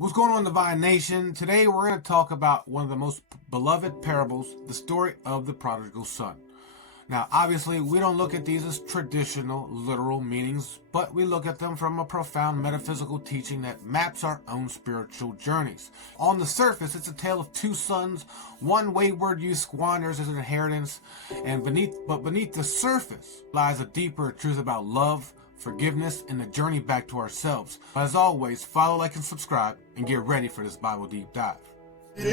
What's going on, Divine Nation? Today we're going to talk about one of the most beloved parables, the story of the prodigal son. Now, obviously, we don't look at these as traditional, literal meanings, but we look at them from a profound metaphysical teaching that maps our own spiritual journeys. On the surface, it's a tale of two sons, one wayward youth squanders his inheritance, and beneath the surface lies a deeper truth about love, forgiveness, and the journey back to ourselves. As always, follow, like, and subscribe, and get ready for this Bible deep dive. Now,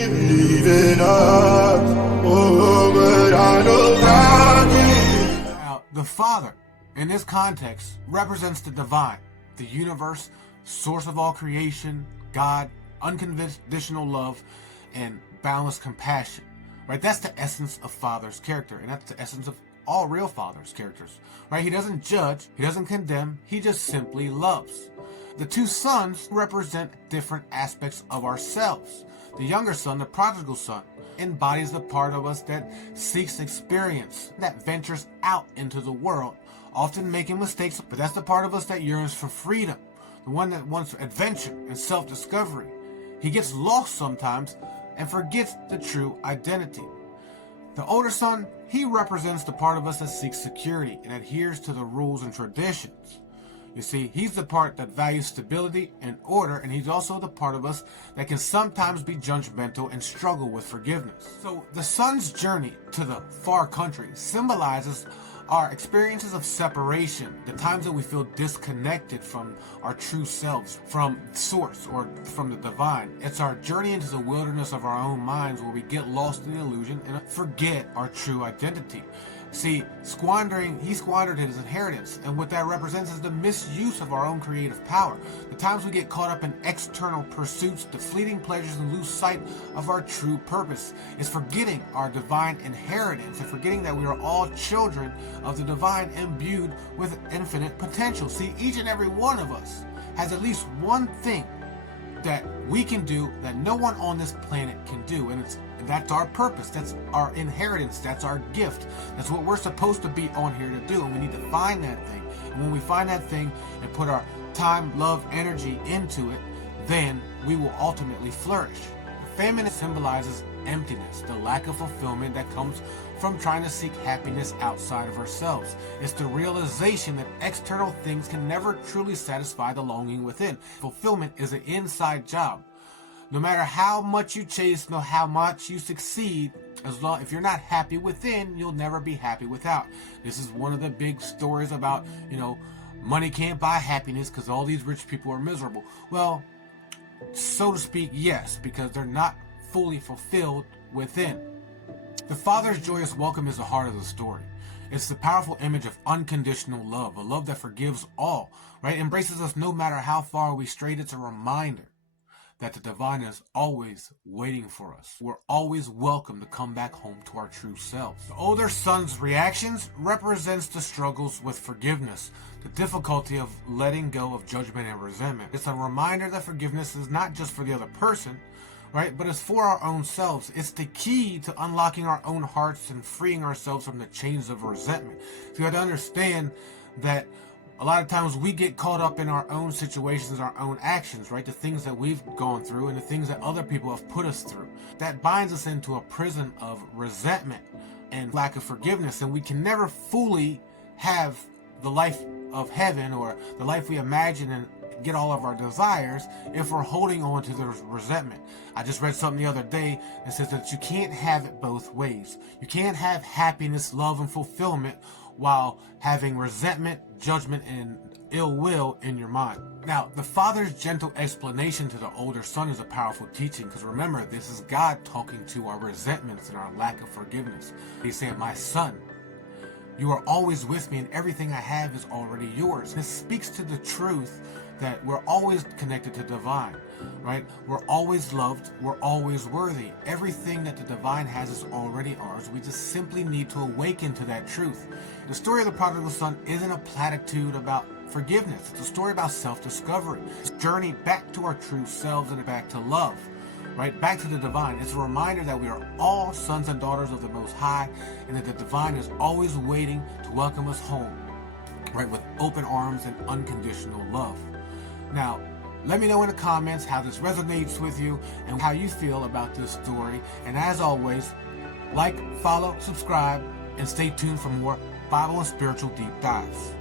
the Father, in this context, represents the divine, the universe, source of all creation, God, unconditional love, and boundless compassion. Right? That's the essence of Father's character, and that's the essence of all real fathers' characters, right? He doesn't judge, he doesn't condemn, he just simply loves. The two sons represent different aspects of ourselves. The younger son, the prodigal son, embodies the part of us that seeks experience, that ventures out into the world, often making mistakes, but that's the part of us that yearns for freedom, the one that wants adventure and self-discovery. He gets lost sometimes and forgets the true identity. The older son, he represents the part of us that seeks security and adheres to the rules and traditions. You see, he's the part that values stability and order, and he's also the part of us that can sometimes be judgmental and struggle with forgiveness. So the son's journey to the far country symbolizes our experiences of separation, the times that we feel disconnected from our true selves, from source or from the divine. It's our journey into the wilderness of our own minds where we get lost in the illusion and forget our true identity. See, he squandered his inheritance, and what that represents is the misuse of our own creative power. The times we get caught up in external pursuits, the fleeting pleasures, and lose sight of our true purpose. It's forgetting our divine inheritance and forgetting that we are all children of the divine, imbued with infinite potential. See, each and every one of us has at least one thing that we can do that no one on this planet can do, and that's our purpose, that's our inheritance, that's our gift, that's what we're supposed to be on here to do, and we need to find that thing. And when we find that thing and put our time, love, energy into it, then we will ultimately flourish. Famine symbolizes emptiness, the lack of fulfillment that comes from trying to seek happiness outside of ourselves. It's the realization that external things can never truly satisfy the longing within. Fulfillment is an inside job. No matter how much you chase, no how much you succeed, if you're not happy within, you'll never be happy without. This is one of the big stories about, money can't buy happiness because all these rich people are miserable. Well, so to speak, yes, because they're not fully fulfilled within. The Father's joyous welcome is the heart of the story. It's the powerful image of unconditional love, a love that forgives all, right? Embraces us no matter how far we strayed. It's a reminder that the divine is always waiting for us. We're always welcome to come back home to our true selves. The older son's reactions represents the struggles with forgiveness, the difficulty of letting go of judgment and resentment. It's a reminder that forgiveness is not just for the other person, right, but it's for our own selves. It's the key to unlocking our own hearts and freeing ourselves from the chains of resentment. So you have to understand that a lot of times we get caught up in our own situations, our own actions, right? The things that we've gone through and the things that other people have put us through. That binds us into a prison of resentment and lack of forgiveness, and we can never fully have the life of heaven or the life we imagine and get all of our desires if we're holding on to the resentment. I just read something the other day that says that you can't have it both ways. You can't have happiness, love, and fulfillment while having resentment, judgment, and ill will in your mind. Now, the Father's gentle explanation to the older son is a powerful teaching, because remember, this is God talking to our resentments and our lack of forgiveness. He's saying, "My son, you are always with me, and everything I have is already yours." This speaks to the truth that we're always connected to divine, right? We're always loved. We're always worthy. Everything that the divine has is already ours. We just simply need to awaken to that truth. The story of the prodigal son isn't a platitude about forgiveness. It's a story about self-discovery. It's a journey back to our true selves and back to love, right? Back to the divine. It's a reminder that we are all sons and daughters of the Most High, and that the divine is always waiting to welcome us home, right? With open arms and unconditional love. Now, Let me know in the comments how this resonates with you and how you feel about this story. And as always, like, follow, subscribe, and stay tuned for more Bible and spiritual deep dives.